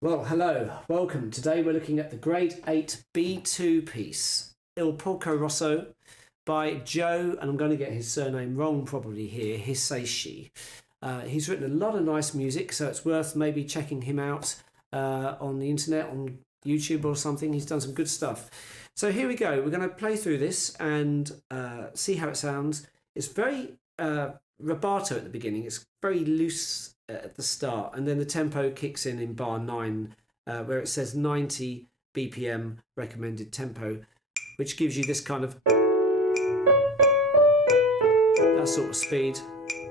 Well, hello, welcome. Today we're looking at the Grade 8 B2 piece, Il Porco Rosso by Joe, and I'm going to get his surname wrong probably here, Hisaishi. He's written a lot of nice music, so it's worth maybe checking him out on the internet, on YouTube or something. He's done some good stuff. So here we go. We're going to play through this and see how it sounds. It's very rubato at the beginning. It's very loose at the start, and then the tempo kicks in bar 9, where it says 90 BPM recommended tempo, which gives you this kind of that sort of speed,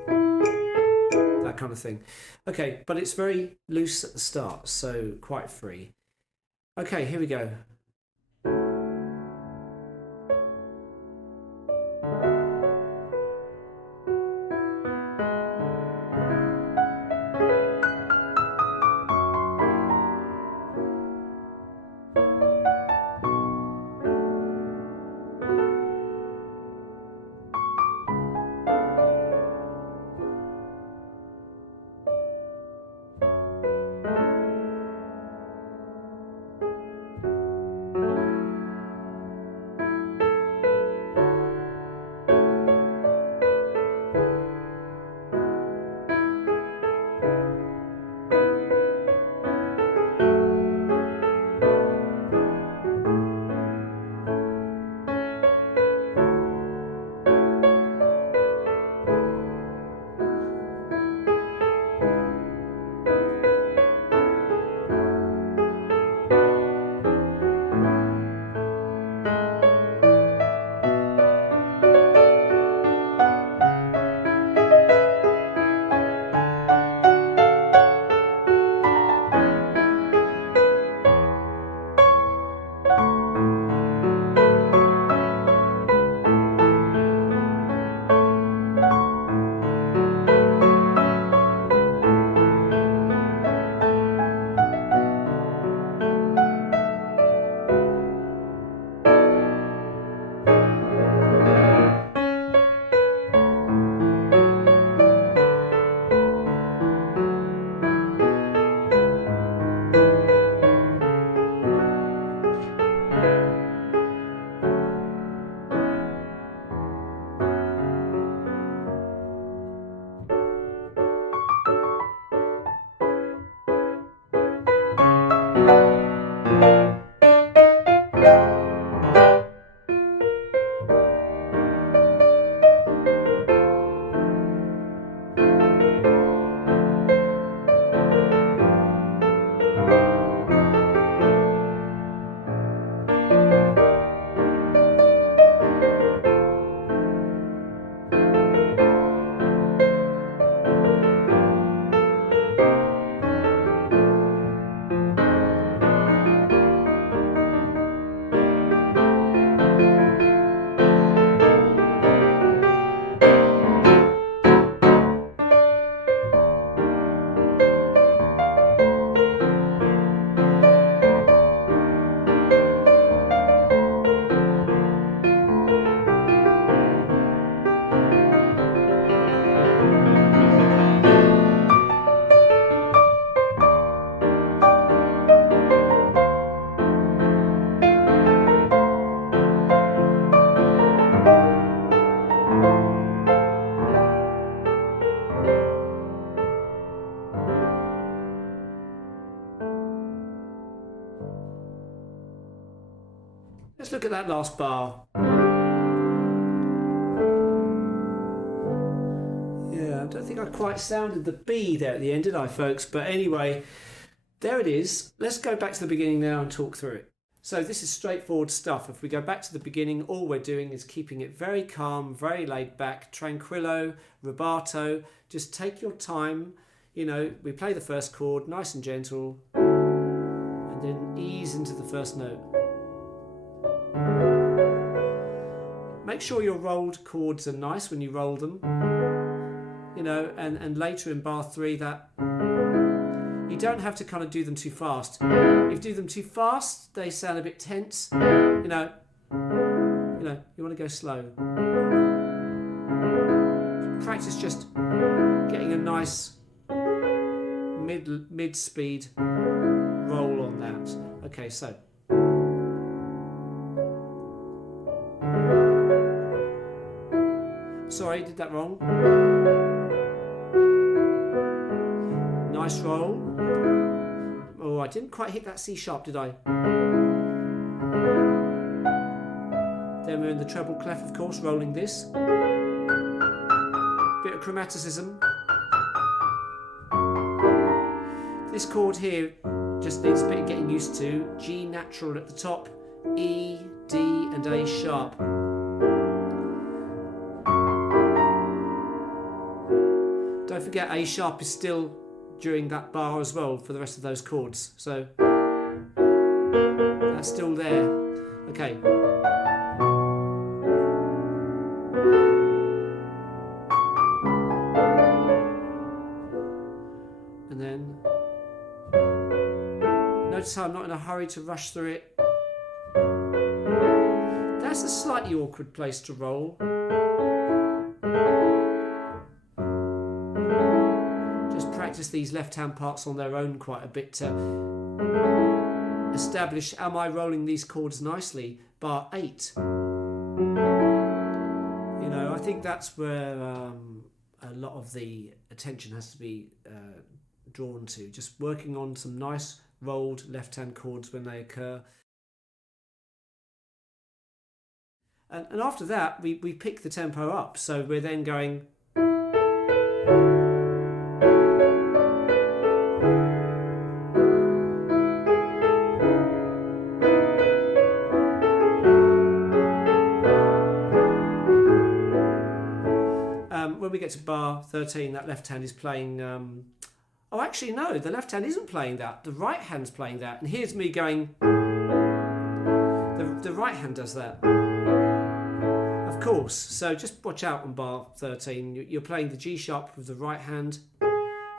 that kind of thing. Okay, but it's very loose at the start, so quite free. Okay, here we go. Let's look at that last bar. Yeah, I don't think I quite sounded the B there at the end, did I, folks? But anyway, there it is. Let's go back to the beginning now and talk through it. So this is straightforward stuff. If we go back to the beginning, all we're doing is keeping it very calm, very laid back, tranquillo, rubato. Just take your time. You know, we play the first chord, nice and gentle, and then ease into the first note. Make sure your rolled chords are nice when you roll them, you know, and later in bar 3 that you don't have to kind of do them too fast. If you do them too fast, they sound a bit tense. You know, you want to go slow. Practice just getting a nice mid speed on that. Okay, so. Sorry, did that wrong. Nice roll. Oh, I didn't quite hit that C sharp, did I? Then we're in the treble clef, of course, rolling this. Bit of chromaticism. This chord here just needs a bit of getting used to. G natural at the top, E, D and A sharp. Don't forget A sharp is still during that bar as well for the rest of those chords. So that's still there. Okay. And then notice how I'm not in a hurry to rush through it. That's a slightly awkward place to roll. Just practice these left-hand parts on their own quite a bit to establish, am I rolling these chords nicely? Bar 8. You know, I think that's where a lot of the attention has to be drawn to. Just working on some nice rolled left-hand chords when they occur. And after that, we pick the tempo up. So we're then going... when we get to bar 13, that left hand is playing... oh, actually, no, the left hand isn't playing that. The right hand's playing that. And here's me going... The right hand does that. Of course, so just watch out on bar 13. You're playing the G sharp with the right hand,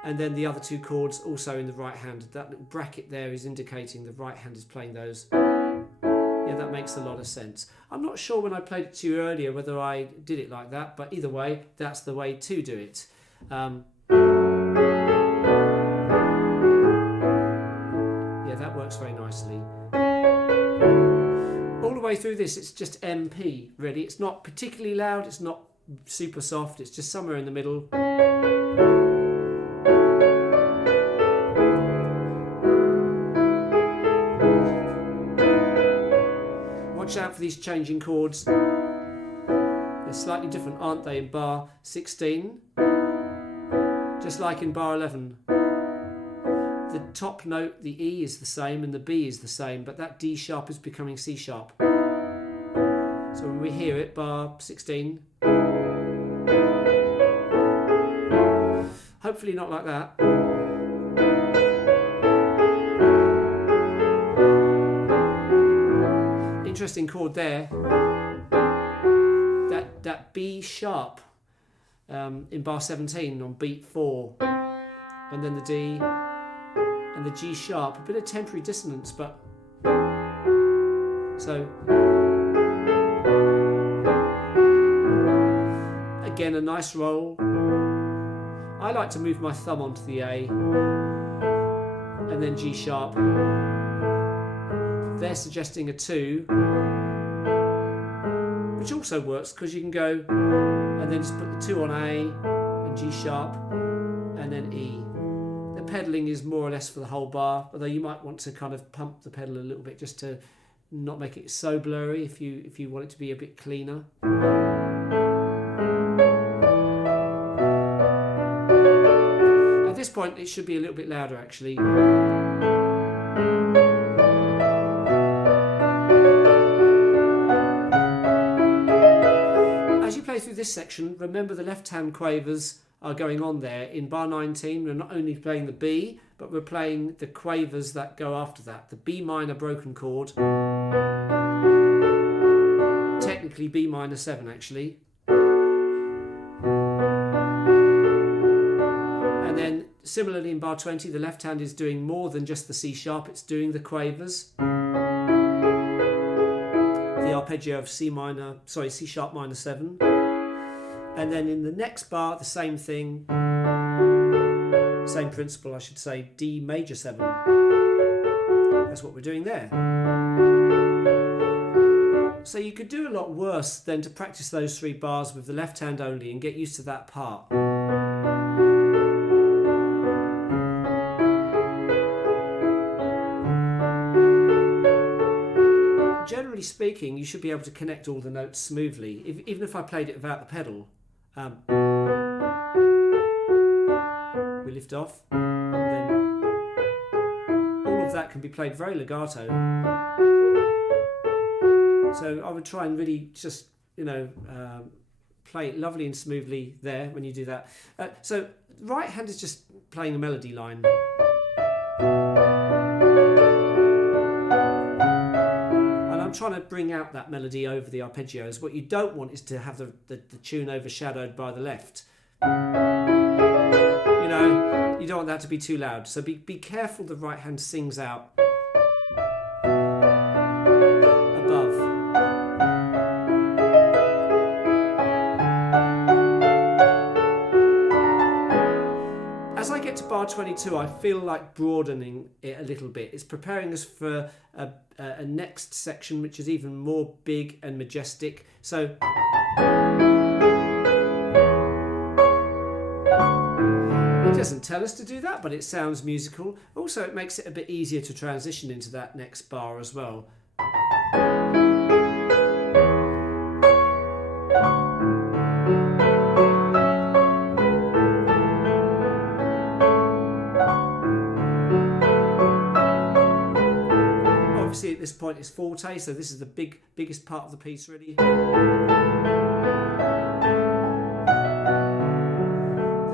and then the other two chords also in the right hand. That little bracket there is indicating the right hand is playing those. Yeah, that makes a lot of sense. I'm not sure when I played it to you earlier whether I did it like that, but either way, that's the way to do it. Yeah, that works very nicely. All the way through this, it's just MP, really. It's not particularly loud, it's not super soft, it's just somewhere in the middle. Watch out for these changing chords. They're slightly different, aren't they, in bar 16? Just like in bar 11. The top note, the E, is the same and the B is the same, but that D sharp is becoming C sharp. So when we hear it, bar 16, hopefully not like that. Interesting chord there. That B sharp in bar 17 on beat 4, and then the D and the G sharp, a bit of temporary dissonance, but so again a nice roll. I like to move my thumb onto the A and then G sharp. They're suggesting a 2, which also works because you can go and then just put the 2 on A and G sharp and then E. The pedalling is more or less for the whole bar, although you might want to kind of pump the pedal a little bit just to not make it so blurry if you want it to be a bit cleaner. At this point it should be a little bit louder actually. As you play through this section, remember the left-hand quavers are going on there. In bar 19, we're not only playing the B, but we're playing the quavers that go after that. The B minor broken chord. Technically B minor 7, actually. And then, similarly in bar 20, the left hand is doing more than just the C sharp, it's doing the quavers. The arpeggio of C sharp minor 7. And then in the next bar, the same thing, same principle I should say, D major 7. That's what we're doing there. So you could do a lot worse than to practice those 3 bars with the left hand only and get used to that part. Generally speaking, you should be able to connect all the notes smoothly, even if I played it without the pedal. We lift off, and then all of that can be played very legato. So I would try and really just, play it lovely and smoothly there when you do that. So right hand is just playing a melody line. I'm trying to bring out that melody over the arpeggios. What you don't want is to have the tune overshadowed by the left. You don't want that to be too loud. So be careful the right hand sings out above. As I get to bar 22, I feel like broadening it a little bit. It's preparing us for a next section which is even more big and majestic. So it doesn't tell us to do that, but it sounds musical. Also, it makes it a bit easier to transition into that next bar as well. Obviously at this point it's forte, so this is the biggest part of the piece really. Then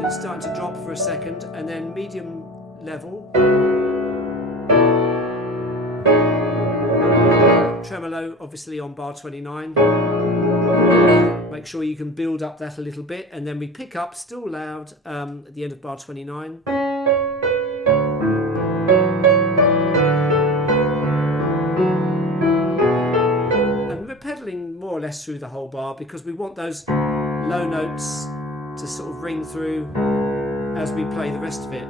it's starting to drop for a second, and then medium level. Tremolo obviously on bar 29. Make sure you can build up that a little bit, and then we pick up still loud at the end of bar 29. More or less through the whole bar because we want those low notes to sort of ring through as we play the rest of it.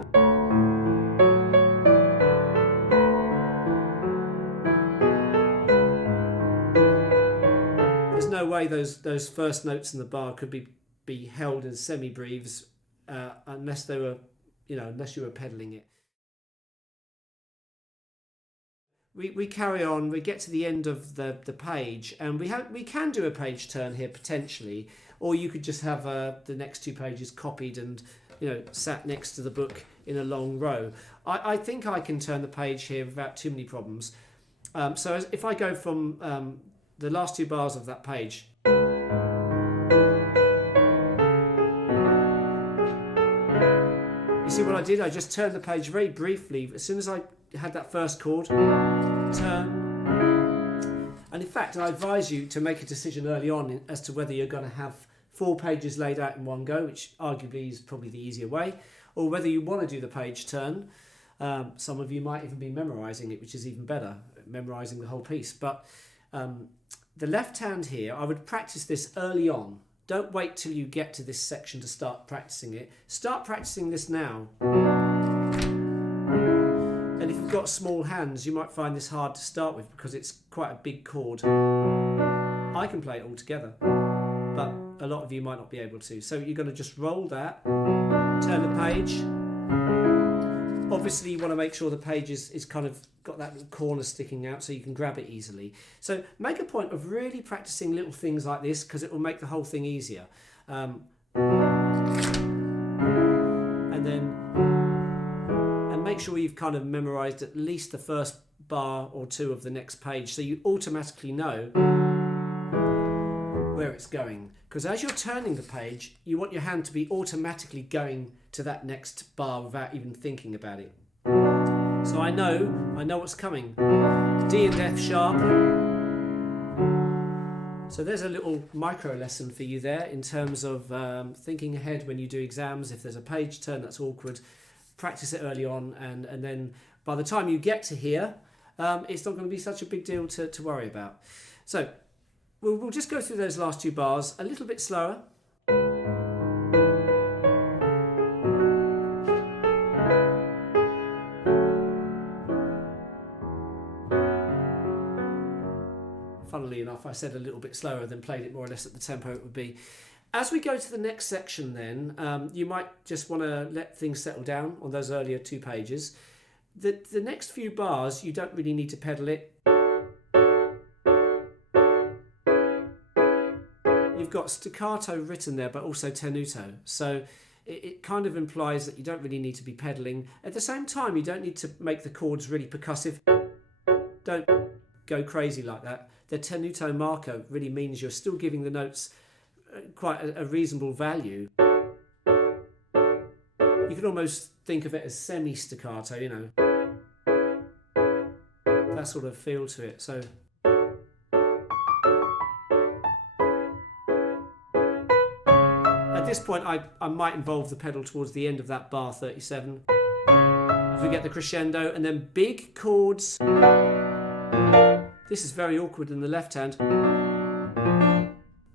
There's no way those first notes in the bar could be held as semi-breathes unless they were, unless you were pedaling it. We carry on, we get to the end of the page, and we can do a page turn here potentially, or you could just have the next 2 pages copied and sat next to the book in a long row. I think I can turn the page here without too many problems. So if I go from the last 2 bars of that page, you see what I did? I just turned the page very briefly. As soon as I had that first chord, turn. And in fact, I advise you to make a decision early on as to whether you're going to have 4 pages laid out in one go, which arguably is probably the easier way, or whether you want to do the page turn. Some of you might even be memorising it, which is even better, memorising the whole piece. But the left hand here, I would practice this early on. Don't wait till you get to this section to start practicing it. Start practicing this now. And if you've got small hands, you might find this hard to start with because it's quite a big chord. I can play it all together, but a lot of you might not be able to. So you're going to just roll that, turn the page. Obviously you want to make sure the page is kind of got that little corner sticking out so you can grab it easily. So make a point of really practicing little things like this because it will make the whole thing easier. And make sure you've kind of memorised at least the first bar or 2 of the next page so you automatically know where it's going. Because as you're turning the page, you want your hand to be automatically going to that next bar without even thinking about it. So I know what's coming. D and F sharp. So there's a little micro lesson for you there in terms of thinking ahead when you do exams. If there's a page turn that's awkward, practice it early on, and then by the time you get to here, it's not going to be such a big deal to worry about. So we'll just go through those last 2 bars a little bit slower. funnily enough, I said a little bit slower, then played it more or less at the tempo it would be. As we go to the next section then, you might just want to let things settle down on those earlier 2 pages. The next few bars, you don't really need to pedal it. You've got staccato written there, but also tenuto. So it kind of implies that you don't really need to be pedaling. At the same time, you don't need to make the chords really percussive. Don't go crazy like that. The tenuto marker really means you're still giving the notes quite a reasonable value. You can almost think of it as semi-staccato, you know. That sort of feel to it. So at this point I might involve the pedal towards the end of that bar 37. As we get the crescendo and then big chords. This is very awkward in the left hand.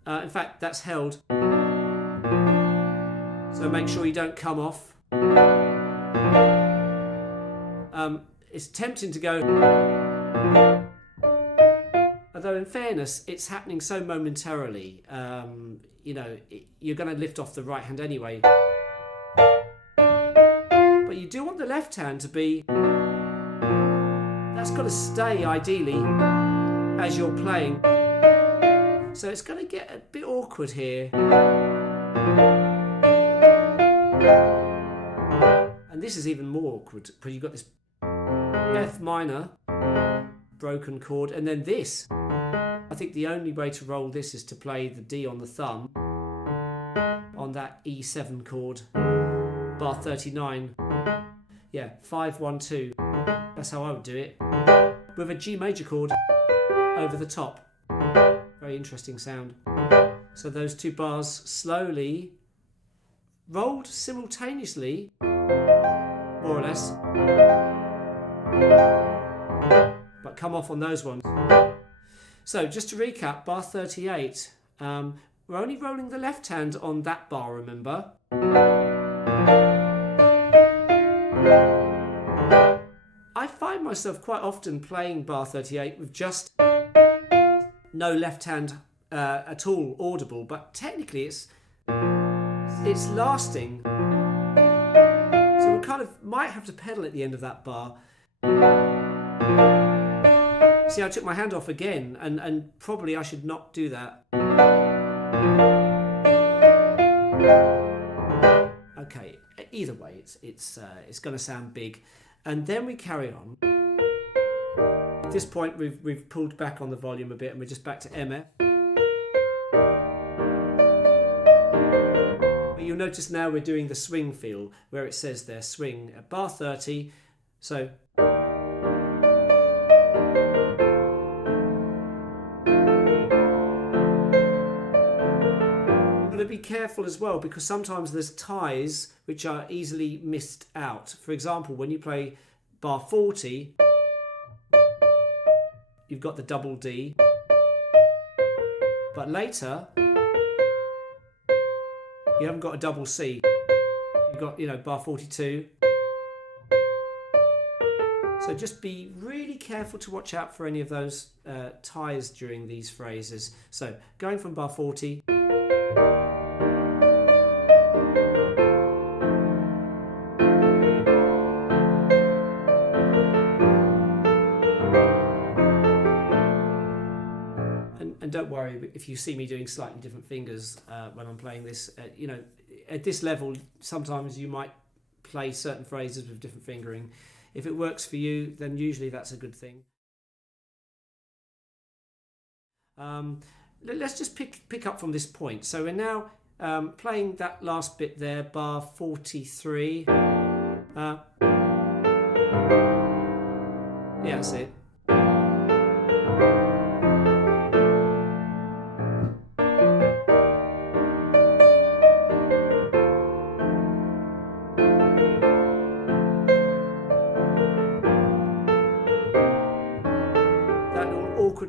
In fact, that's held. So make sure you don't come off. It's tempting to go, although in fairness, it's happening so momentarily. You know, you're going to lift off the right hand anyway. But you do want the left hand to be, that's got to stay ideally as you're playing. So it's going to get a bit awkward here. And this is even more awkward because you've got this F minor broken chord and then this. I think the only way to roll this is to play the D on the thumb on that E7 chord, bar 39. Yeah, 5, 1, 2. That's how I would do it. With a G major chord over the top. Very interesting sound. So those 2 bars slowly rolled simultaneously, more or less, but come off on those ones. So just to recap, bar 38, we're only rolling the left hand on that bar, remember? I find myself quite often playing bar 38 with just no left hand at all audible, but technically it's lasting. So we kind of might have to pedal at the end of that bar. See, I took my hand off again, and probably I should not do that. Okay, either way, it's going to sound big, and then we carry on. At this point, we've pulled back on the volume a bit, and we're just back to MF. But you'll notice now we're doing the swing feel, where it says there swing at bar 30. So. Be careful as well, because sometimes there's ties which are easily missed out. For example, when you play bar 40, you've got the double D, but later you haven't got a double C. You've got, bar 42. So just be really careful to watch out for any of those ties during these phrases. So going from bar 40. And don't worry if you see me doing slightly different fingers when I'm playing this. At this level, sometimes you might play certain phrases with different fingering. If it works for you, then usually that's a good thing. Let's just pick up from this point. So we're now playing that last bit there, bar 43. Yeah, that's it.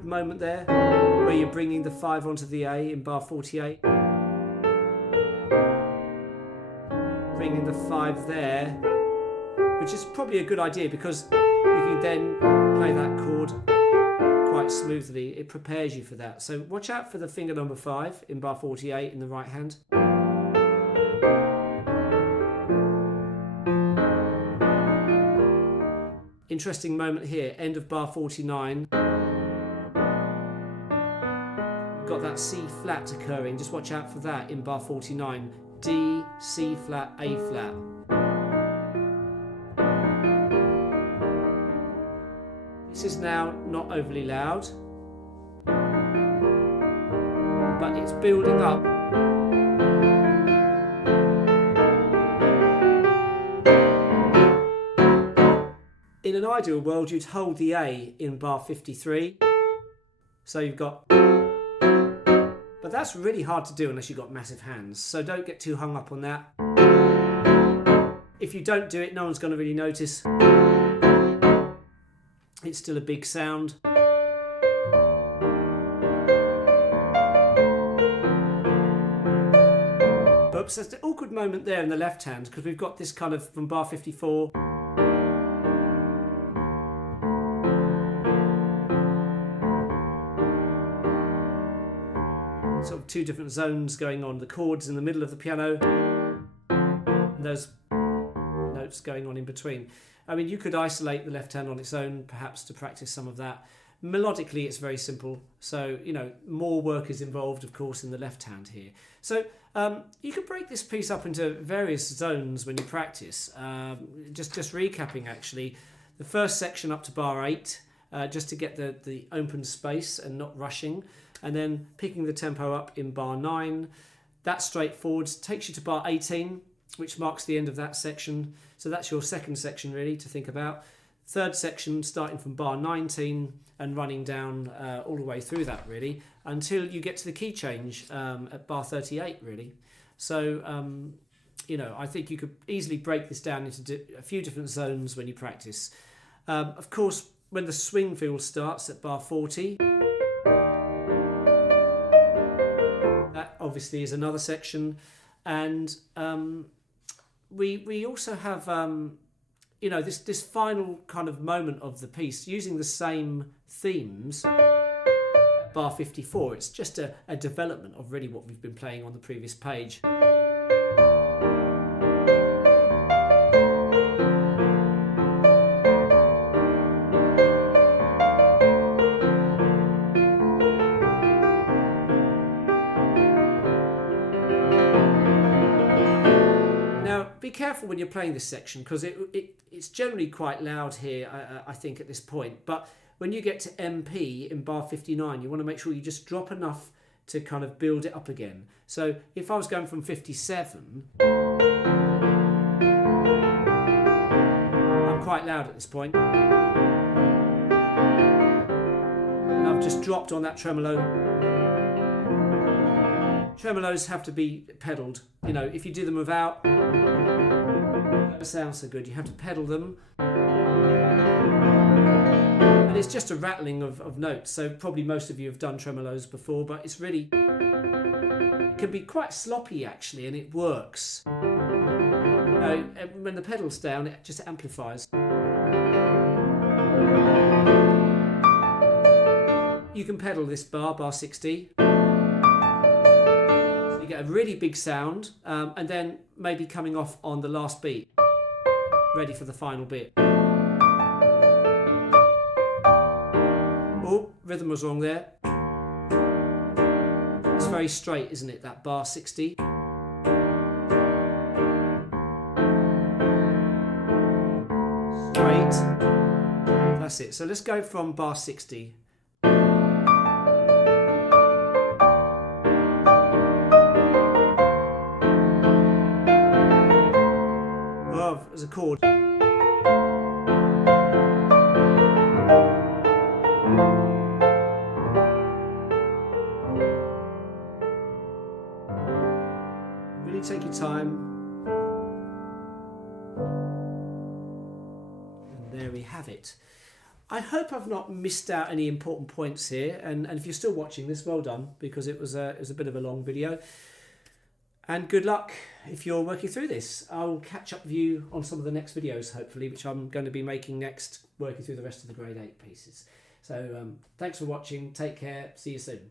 Moment there where you're bringing the 5 onto the A in bar 48, bringing the 5 there, which is probably a good idea because you can then play that chord quite smoothly, it prepares you for that. So watch out for the finger number 5 in bar 48 in the right hand. Interesting moment here, end of bar 49. Got that C flat occurring, just watch out for that in bar 49. D, C flat, A flat. This is now not overly loud, but it's building up. In an ideal world, you'd hold the A in bar 53. So you've got... But that's really hard to do unless you've got massive hands. So don't get too hung up on that. If you don't do it, no one's going to really notice. It's still a big sound. Oops, there's an awkward moment there in the left hand because we've got this kind of from bar 54. Sort of two different zones going on. The chords in the middle of the piano and those notes going on in between. I mean, you could isolate the left hand on its own, perhaps to practice some of that. Melodically, it's very simple. So, you know, more work is involved, of course, in the left hand here. So you could break this piece up into various zones when you practice. Just recapping, actually, the first section up to bar 8, just to get the open space and not rushing. And then picking the tempo up in bar 9. That's straightforward. Takes you to bar 18, which marks the end of that section. So that's your second section really to think about. Third section starting from bar 19 and running down all the way through that really until you get to the key change at bar 38 really. So you know, I think you could easily break this down into a few different zones when you practice. Of course, when the swing feel starts at bar 40, that obviously is another section. And we also have you know, this final kind of moment of the piece using the same themes at bar 54. It's just a development of really what we've been playing on the previous page. Be careful when you're playing this section because it's generally quite loud here, I think, at this point. But when you get to MP in bar 59, you want to make sure you just drop enough to kind of build it up again. So if I was going from 57, I'm quite loud at this point. And I've just dropped on that tremolo. Tremolos have to be pedalled. You know, if you do them without, they don't sound so good. You have to pedal them. And it's just a rattling of notes. So probably most of you have done tremolos before, but it's really, it can be quite sloppy actually, and it works. When the pedal's down, it just amplifies. You can pedal this bar 60. Get a really big sound and then maybe coming off on the last beat, ready for the final bit. Oh, rhythm was wrong there. It's very straight, isn't it, that bar 60? Straight. That's it. So let's go from bar 60. As a chord. Really take your time. And there we have it. I hope I've not missed out any important points here, and if you're still watching this, well done, because it was a bit of a long video. And good luck if you're working through this. I'll catch up with you on some of the next videos, hopefully, which I'm going to be making next, working through the rest of the grade 8 pieces. So thanks for watching. Take care. See you soon.